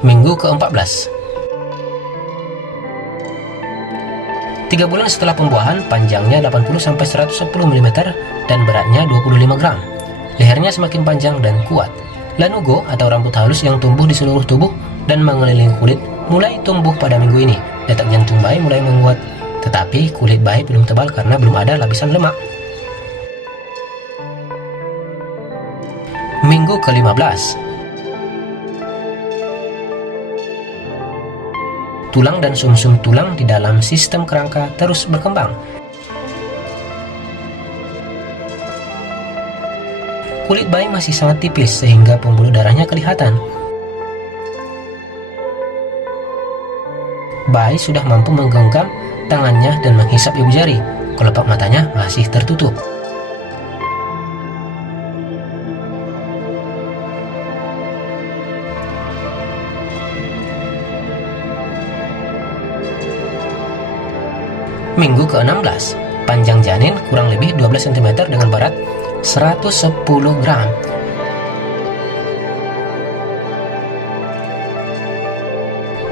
Minggu ke-14. 3 bulan setelah pembuahan, panjangnya 80-110 mm dan beratnya 25 gram. Lehernya semakin panjang dan kuat. Lanugo atau rambut halus yang tumbuh di seluruh tubuh dan mengelilingi kulit mulai tumbuh pada minggu ini. Detak jantung bayi mulai menguat, tetapi kulit bayi belum tebal karena belum ada lapisan lemak. Minggu ke-15. Tulang dan sumsum tulang di dalam sistem kerangka terus berkembang. Kulit bayi masih sangat tipis sehingga pembuluh darahnya kelihatan. Bayi sudah mampu menggenggam tangannya dan menghisap ibu jari. Kelopak matanya masih tertutup. Minggu ke-16. Panjang janin kurang lebih 12 cm dengan berat 110 gram.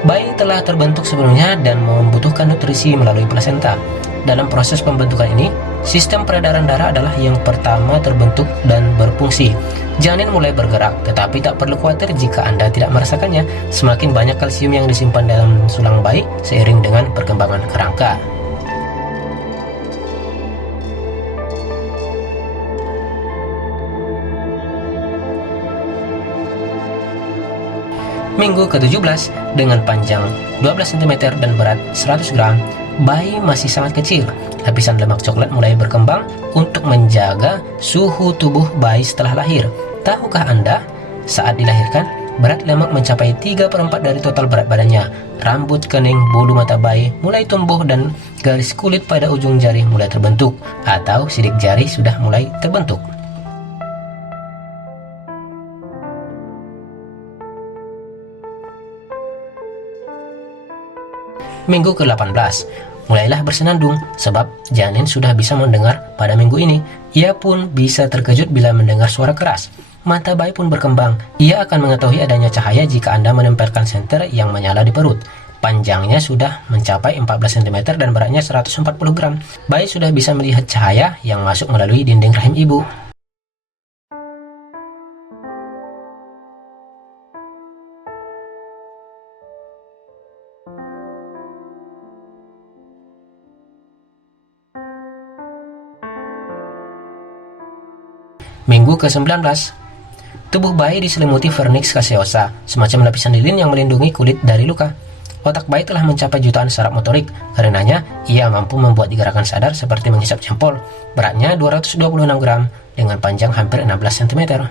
Bayi telah terbentuk sebelumnya dan membutuhkan nutrisi melalui plasenta. Dalam proses pembentukan ini, sistem peredaran darah adalah yang pertama terbentuk dan berfungsi. Janin mulai bergerak, tetapi tak perlu khawatir jika Anda tidak merasakannya. Semakin banyak kalsium yang disimpan dalam tulang bayi seiring dengan perkembangan kerangka. Minggu ke-17, dengan panjang 12 cm dan berat 100 gram, bayi masih sangat kecil. Lapisan lemak coklat mulai berkembang untuk menjaga suhu tubuh bayi setelah lahir. Tahukah Anda, saat dilahirkan, berat lemak mencapai 3/4 dari total berat badannya. Rambut kening bulu mata bayi mulai tumbuh dan garis kulit pada ujung jari mulai terbentuk, atau sidik jari sudah mulai terbentuk. Minggu ke-18, mulailah bersenandung sebab janin sudah bisa mendengar pada minggu ini. Ia pun bisa terkejut bila mendengar suara keras. Mata bayi pun berkembang. Ia akan mengetahui adanya cahaya jika Anda menempelkan senter yang menyala di perut. Panjangnya sudah mencapai 14 cm dan beratnya 140 gram. Bayi sudah bisa melihat cahaya yang masuk melalui dinding rahim ibu. Minggu ke-19. Tubuh bayi diselimuti vernix caseosa, semacam lapisan lilin yang melindungi kulit dari luka. Otak bayi telah mencapai jutaan saraf motorik, karenanya ia mampu membuat gerakan sadar seperti menghisap jempol. Beratnya 226 gram dengan panjang hampir 16 cm.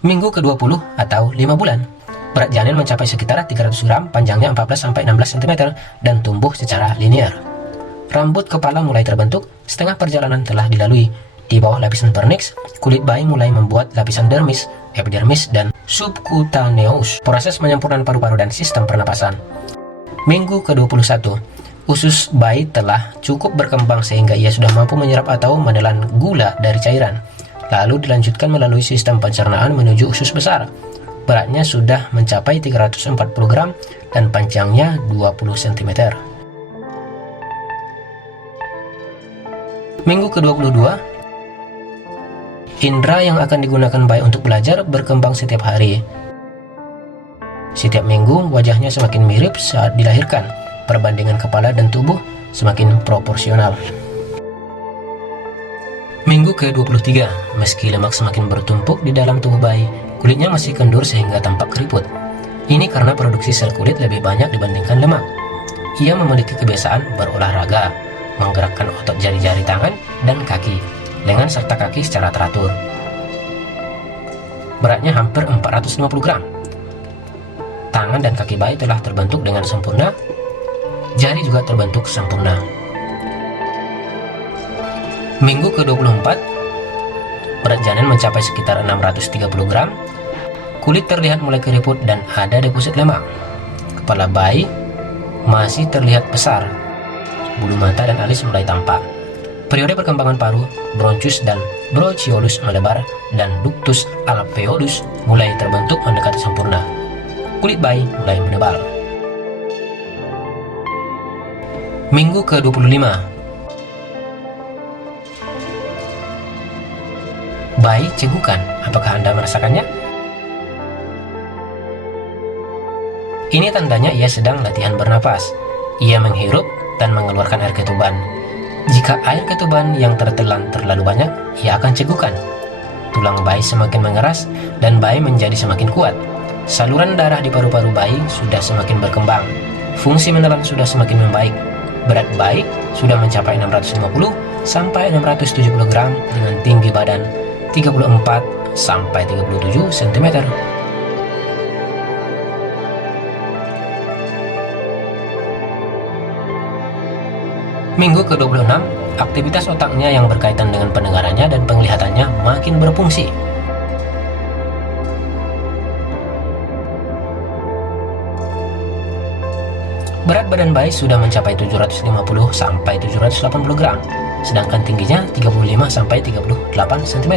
Minggu ke-20 atau 5 bulan. Berat janin mencapai sekitar 300 gram, panjangnya 14-16 cm dan tumbuh secara linear. Rambut kepala mulai terbentuk, setengah perjalanan telah dilalui. Di bawah lapisan vernix, kulit bayi mulai membuat lapisan dermis, epidermis, dan subcutaneous, proses penyempurnaan paru-paru dan sistem pernapasan. Minggu ke-21, usus bayi telah cukup berkembang sehingga ia sudah mampu menyerap atau menelan gula dari cairan. Lalu dilanjutkan melalui sistem pencernaan menuju usus besar. Beratnya sudah mencapai 340 gram dan panjangnya 20 cm. Minggu ke-22, indera yang akan digunakan bayi untuk belajar berkembang setiap hari. Setiap minggu, wajahnya semakin mirip saat dilahirkan. Perbandingan kepala dan tubuh semakin proporsional. Minggu ke-23, meski lemak semakin bertumpuk di dalam tubuh bayi, kulitnya masih kendur sehingga tampak keriput. Ini karena produksi sel kulit lebih banyak dibandingkan lemak. Ia memiliki kebiasaan berolahraga, menggerakkan otot jari-jari tangan dan kaki, lengan serta kaki secara teratur. Beratnya hampir 450 gram. Tangan dan kaki bayi telah terbentuk dengan sempurna. Jari juga terbentuk sempurna. Minggu ke-24, berat janin mencapai sekitar 630 gram. Kulit terlihat mulai keriput dan ada deposit lemak. Kepala bayi masih terlihat besar. Bulu mata dan alis mulai tampak. Periode perkembangan paru, bronchus dan bronchiolus melebar, dan ductus alveolus mulai terbentuk mendekati sempurna. kulit bayi mulai menebal. Minggu ke-25. Bayi cegukan, apakah Anda merasakannya? Ini tandanya ia sedang latihan bernapas. Ia menghirup dan mengeluarkan air ketuban. Jika air ketuban yang tertelan terlalu banyak, ia akan cegukan. Tulang bayi semakin mengeras dan bayi menjadi semakin kuat. Saluran darah di paru-paru bayi sudah semakin berkembang. Fungsi menelan sudah semakin membaik. Berat bayi sudah mencapai 650 sampai 670 gram dengan tinggi badan 34 sampai 37 cm. Minggu ke-26, aktivitas otaknya yang berkaitan dengan pendengarannya dan penglihatannya makin berfungsi. Berat badan bayi sudah mencapai 750 sampai 780 gram, sedangkan tingginya 35 sampai 38 cm.